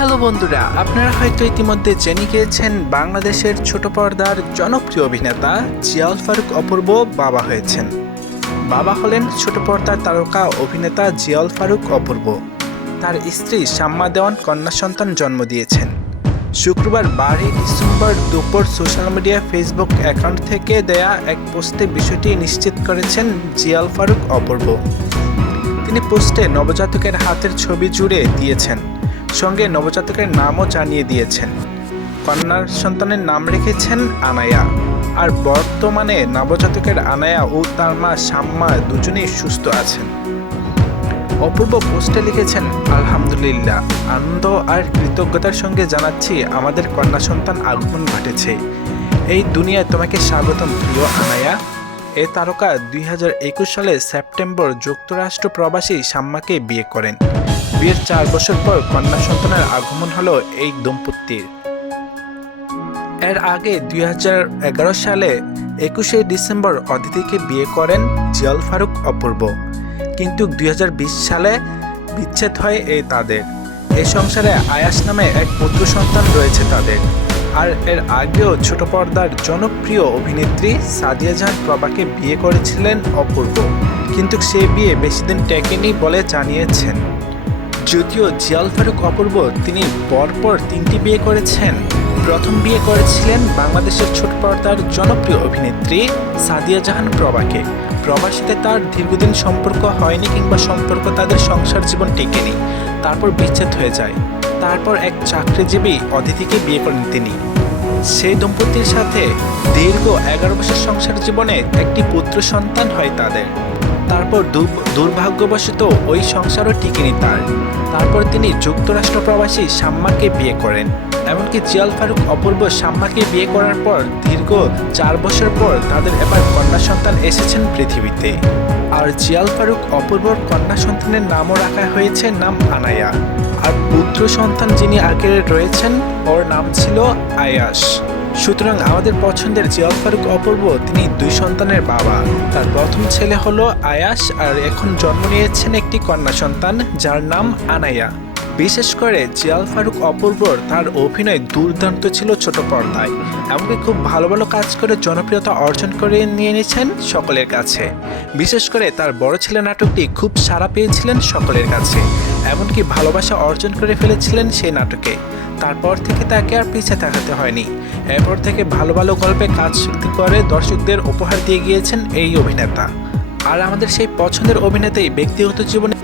Hello বন্ধুরা, আপনারা হয়তো ইতিমধ্যে জেনে গিয়েছেন বাংলাদেশের ছোট পর্দার জনপ্রিয় অভিনেতা জিয়াউল ফারুক অপূর্ব বাবা হয়েছেন। বাবা হলেন ছোট পর্দার তারকা অভিনেতা জিয়াউল ফারুক অপূর্ব। তার স্ত্রী শাম্মা দেওয়ান কন্যা সন্তান জন্ম দিয়েছেন। শুক্রবার 12 ডিসেম্বর দুপুর সোশ্যাল মিডিয়া ফেসবুক অ্যাকাউন্ট থেকে দেয়া এক পোস্টে বিষয়টি নিশ্চিত করেছেন জিয়াউল ফারুক অপূর্ব। তিনি পোস্টে নবজাতকের হাতের ছবি জুড়ে দিয়েছেন, সঙ্গে নবজাতকের নামও জানিয়ে দিয়েছেন। কন্যার সন্তানের নাম রেখেছেন আনায়া। আর বর্তমানে নবজাতকের আনায়া ও তার মা শাম্মা দুজনেই সুস্থ আছেন। অপূর্ব পোস্টে লিখেছেন, আলহামদুলিল্লাহ, আনন্দ আর কৃতজ্ঞতার সঙ্গে জানাচ্ছি আমাদের কন্যা সন্তান আগমন ঘটেছে। এই দুনিয়ায় তোমাকে স্বাগতম প্রিয় আনায়া। এ তারকা 2021 সালে সেপ্টেম্বর যুক্তরাষ্ট্র প্রবাসী শাম্মাকে বিয়ে করেন। বিয়ের 4 বছর পর কন্যা সন্তানের আগমন হলো এই দম্পতির। এর আগে 2011 সালে 21শে ডিসেম্বর অদিতিকে বিয়ে করেন জিয়াউল ফারুক অপূর্ব, কিন্তু 2020 সালে বিচ্ছেদ হয় তাদের। এই সংসারে আয়াস নামে এক পুত্র সন্তান রয়েছে তাদের। আর এর আগেও ছোট পর্দার জনপ্রিয় অভিনেত্রী সাদিয়া জাহান প্রভাকে বিয়ে করেছিলেন অপূর্ব, কিন্তু সেই বিয়ে বেশি দিন টেকেনি বলে জানিয়েছেন। যদিও জিয়াউল ফারুক অপূর্ব তিনি পরপর 3টি বিয়ে করেছেন। প্রথম বিয়ে করেছিলেন বাংলাদেশের ছোট পর্দার জনপ্রিয় অভিনেত্রী সাদিয়া জাহান প্রভাকে। প্রবাসীতে তার দীর্ঘদিন সম্পর্ক হয়নি কিংবা সম্পর্ক তাদের সংসার জীবন টেকেনি, তারপর বিচ্ছেদ হয়ে যায়। তারপর এক চাকরিজীবী অদিতিকে বিয়ে করেন তিনি। সেই দম্পতির সাথে দীর্ঘ 11 বছর সংসার জীবনে একটি পুত্র সন্তান হয় তাদের। তারপর দুর্ভাগ্যবশত ওই সংসারও টিকেনি তার। তারপর তিনি যুক্তরাষ্ট্র প্রবাসী শাম্মাকে বিয়ে করেন। এমনকি জিয়াউল ফারুক অপূর্ব শাম্মাকে বিয়ে করার পর দীর্ঘ 4 বছর পর তাদের এবার কন্যা সন্তান এসেছেন পৃথিবীতে। আর জিয়াউল ফারুক অপূর্বর কন্যা সন্তানের নামও রাখা হয়েছে নাম আনায়া। আর পুত্র সন্তান যিনি আগে রয়েছেন ওর নাম ছিল আয়াস। সুতরাং আমাদের পছন্দের জিয়াউল ফারুক অপূর্ব তিনি 2 সন্তানের বাবা। তার প্রথম ছেলে হলো আয়াস, আর এখন জন্ম নিয়েছেন একটি কন্যা সন্তান যার নাম আনায়া। বিশেষ করে জিয়াউল ফারুক অপূর্বর তার অভিনয় দুর্দান্ত ছিল ছোট পর্দায়। এমনকি খুব ভালো ভালো কাজ করে জনপ্রিয়তা অর্জন করে নিয়ে নিয়েছেন সকলের কাছে। বিশেষ করে তার বড় ছেলে নাটকটি খুব সাড়া পেয়েছিলেন সকলের কাছে, এমনকি ভালোবাসা অর্জন করে ফেলেছিলেন সেই নাটকে। তারপর থেকে তাকে আর পিছে তাকাতে হয়নি। এরপর থেকে ভালো ভালো গল্পে কাজ করে দর্শকদের উপহার দিয়ে গিয়েছেন এই অভিনেতা। আর আমাদের সেই পছন্দের অভিনেতাই ব্যক্তিগত জীবনে